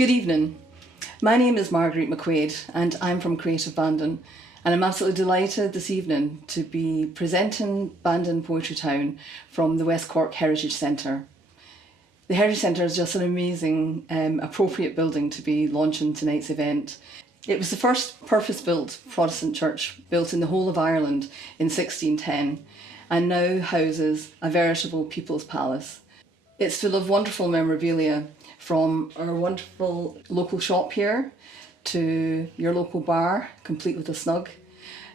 Good evening. My name is Marguerite McQuaid and I'm from Creative Bandon, and I'm absolutely delighted this evening to be presenting Bandon Poetry Town from the West Cork Heritage Centre. The Heritage Centre is just an amazing, appropriate building to be launching tonight's event. It was the first purpose-built Protestant church built in the whole of Ireland in 1610 and now houses a veritable people's palace. It's full of wonderful memorabilia, from our wonderful local shop here to your local bar, complete with a snug.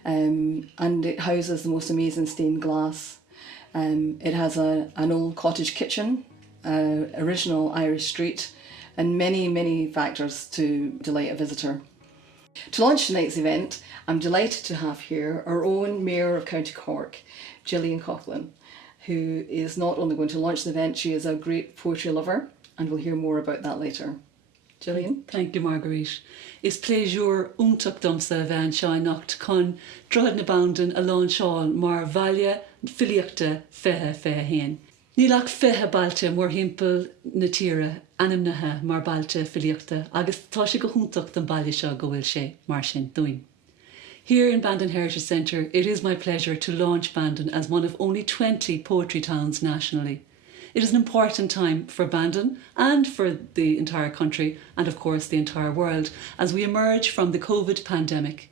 And it houses the most amazing stained glass. It has an old cottage kitchen, original Irish street, and many factors to delight a visitor. To launch tonight's event, I'm delighted to have here our own Mayor of County Cork, Gillian Coughlin, who is not only going to launch the event, she is a great poetry lover, and we'll hear more about that later. Gillian? Thank you, Marguerite. Is pléisiúr úntach domsa bhean seánacht chun droid na Bandon a lán seáil mar bhaile filiachta fethe héin. Ní lach fethe bailte mór himpeall na tíre animnathe mar bailte filiachta, agus tá sé go húntaach den baile seo go bhfuil sé mar sin dúin. Here in Bandon Heritage Centre, it is my pleasure to launch Bandon as one of only 20 poetry towns nationally. It is an important time for Bandon and for the entire country and of course the entire world as we emerge from the COVID pandemic.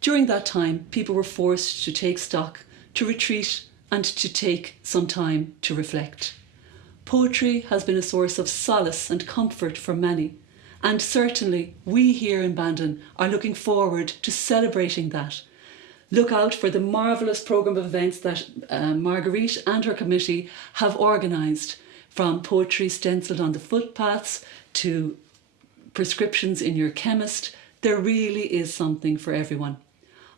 During that time, people were forced to take stock, to retreat and to take some time to reflect. Poetry has been a source of solace and comfort for many, and certainly we here in Bandon are looking forward to celebrating that. Look out for the marvellous programme of events that Marguerite and her committee have organised, from poetry stencilled on the footpaths to prescriptions in your chemist. There really is something for everyone.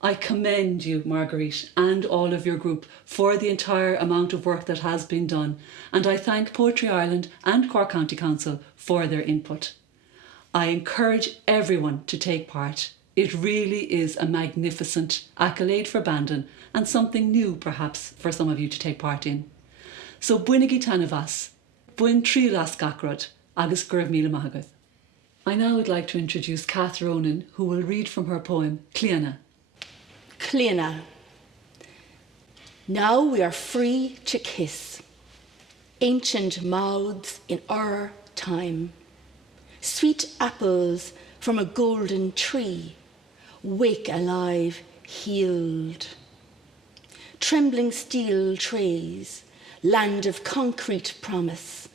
I commend you, Marguerite, and all of your group for the entire amount of work that has been done, and I thank Poetry Ireland and Cork County Council for their input. I encourage everyone to take part. It really is a magnificent accolade for Bandon and something new perhaps for some of you to take part in. So buinigi tanavas, buin trilas gakrod, agus gurv mila mahagath. I now would like to introduce Cathronan, who will read from her poem, Cliana. Cliana. Now we are free to kiss, ancient mouths in our time, sweet apples from a golden tree, wake alive, healed. Trembling steel trays, land of concrete promise,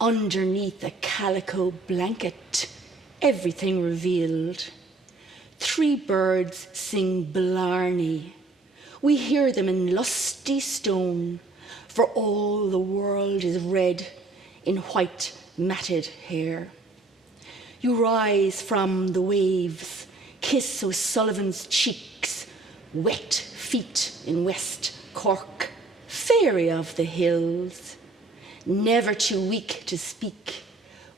underneath a calico blanket, everything revealed. 3 birds sing blarney. We hear them in lusty stone, for all the world is red in white matted hair. You rise from the waves, kiss O'Sullivan's cheeks, wet feet in West Cork, fairy of the hills. Never too weak to speak,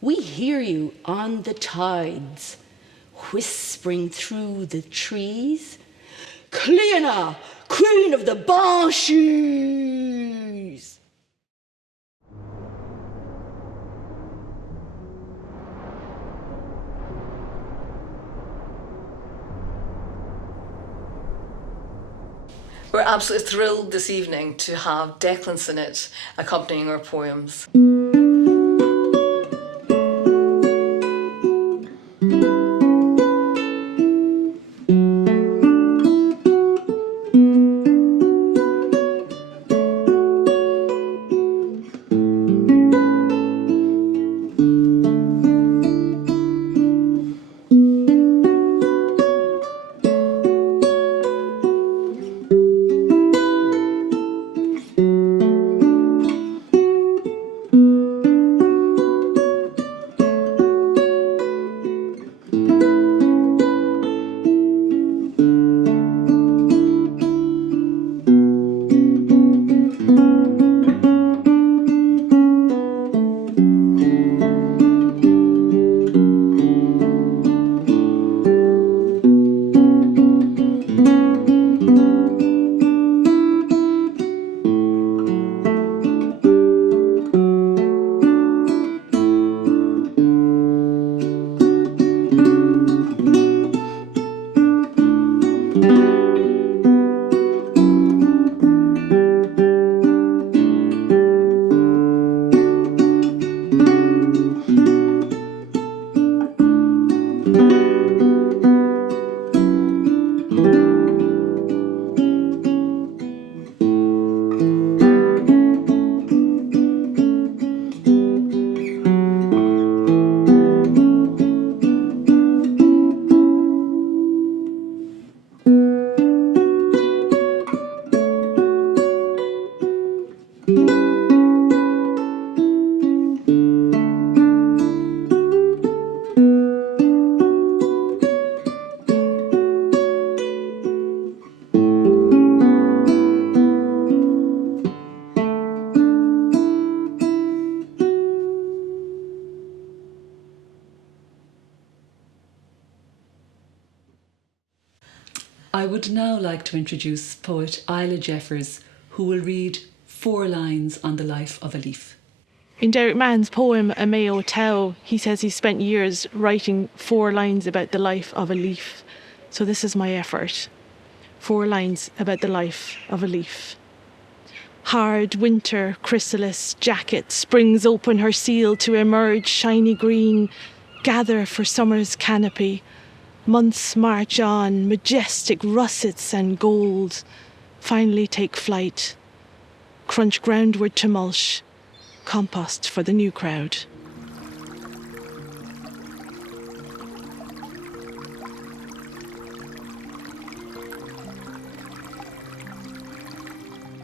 we hear you on the tides, whispering through the trees. Cliana, queen of the banshees! We're absolutely thrilled this evening to have Declan Sinnott accompanying our poems. I would now like to introduce poet Isla Jeffers, who will read 4 lines on the life of a leaf. In Derek Mann's poem A Mayo Tau, he says he spent years writing 4 lines about the life of a leaf. So this is my effort. 4 lines about the life of a leaf. Hard winter chrysalis jacket springs open her seal to emerge shiny green, gather for summer's canopy. Months march on, majestic russets and gold, finally take flight, crunch groundward to mulch, compost for the new crowd.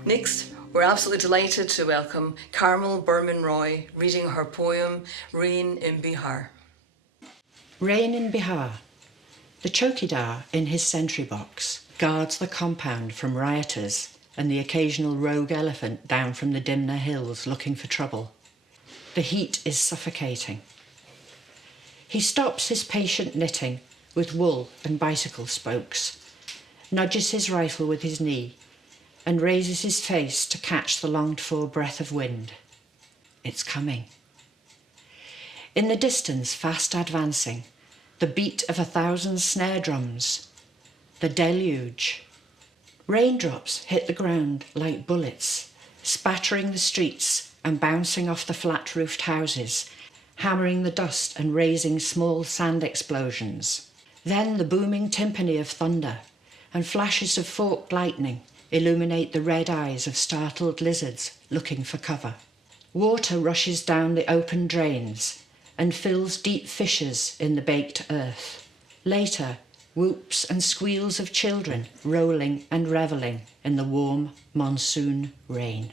Next, we're absolutely delighted to welcome Carmel Berman Roy reading her poem Rain in Bihar. Rain in Bihar. The chowkidar in his sentry box guards the compound from rioters and the occasional rogue elephant down from the Dimna hills looking for trouble. The heat is suffocating. He stops his patient knitting with wool and bicycle spokes, nudges his rifle with his knee, and raises his face to catch the longed-for breath of wind. It's coming. In the distance, fast advancing, the beat of 1,000 snare drums, the deluge. Raindrops hit the ground like bullets, spattering the streets and bouncing off the flat-roofed houses, hammering the dust and raising small sand explosions. Then the booming timpani of thunder and flashes of forked lightning illuminate the red eyes of startled lizards looking for cover. Water rushes down the open drains and fills deep fissures in the baked earth. Later, whoops and squeals of children rolling and revelling in the warm monsoon rain.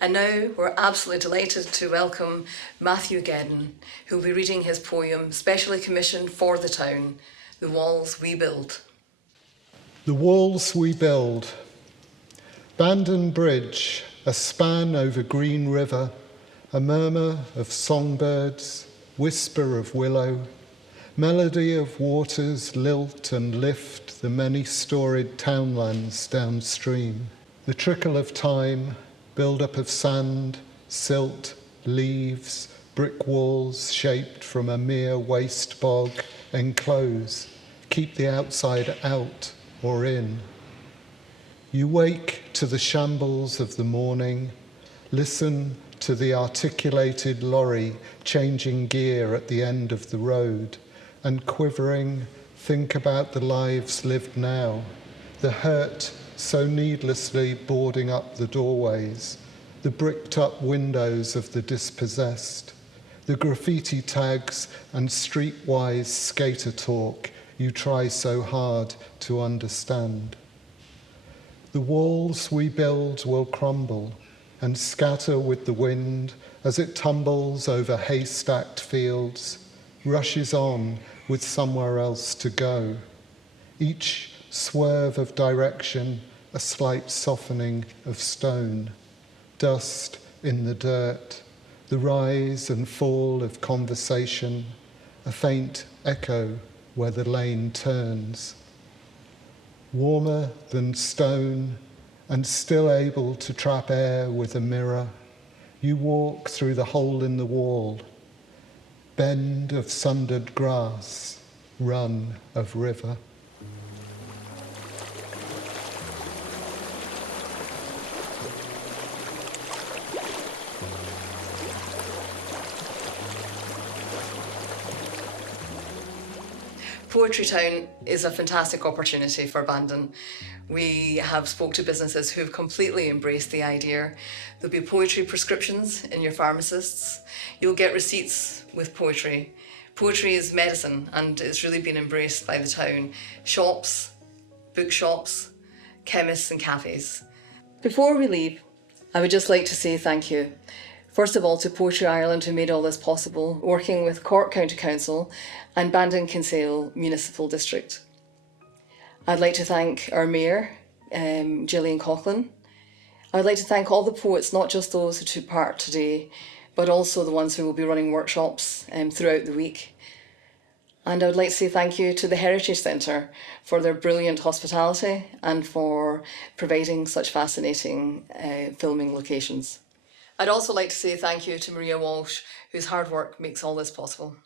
And now we're absolutely delighted to welcome Matthew Gedden, who will be reading his poem specially commissioned for the town, The Walls We Build. The walls we build. Bandon Bridge, a span over Green River, a murmur of songbirds, whisper of willow, melody of waters lilt and lift the many-storied townlands downstream. The trickle of time, build-up of sand, silt, leaves, brick walls shaped from a mere waste bog, enclose, keep the outside out or in. You wake to the shambles of the morning, listen to the articulated lorry changing gear at the end of the road, and quivering, think about the lives lived now, the hurt so needlessly boarding up the doorways, the bricked-up windows of the dispossessed, the graffiti tags and streetwise skater talk you try so hard to understand. The walls we build will crumble and scatter with the wind as it tumbles over haystacked fields, rushes on with somewhere else to go. Each swerve of direction, a slight softening of stone, dust in the dirt, the rise and fall of conversation, a faint echo where the lane turns. Warmer than stone and still able to trap air with a mirror, you walk through the hole in the wall, bend of sundered grass, run of river. Poetry Town is a fantastic opportunity for Bandon. We have spoke to businesses who've completely embraced the idea. There'll be poetry prescriptions in your pharmacists. You'll get receipts with poetry. Poetry is medicine and it's really been embraced by the town. Shops, bookshops, chemists and cafes. Before we leave, I would just like to say thank you. First of all, to Poetry Ireland, who made all this possible, working with Cork County Council and Bandon Kinsale Municipal District. I'd like to thank our Mayor, Gillian Coughlin. I'd like to thank all the poets, not just those who took part today, but also the ones who will be running workshops throughout the week. And I would like to say thank you to the Heritage Centre for their brilliant hospitality and for providing such fascinating filming locations. I'd also like to say thank you to Maria Walsh, whose hard work makes all this possible.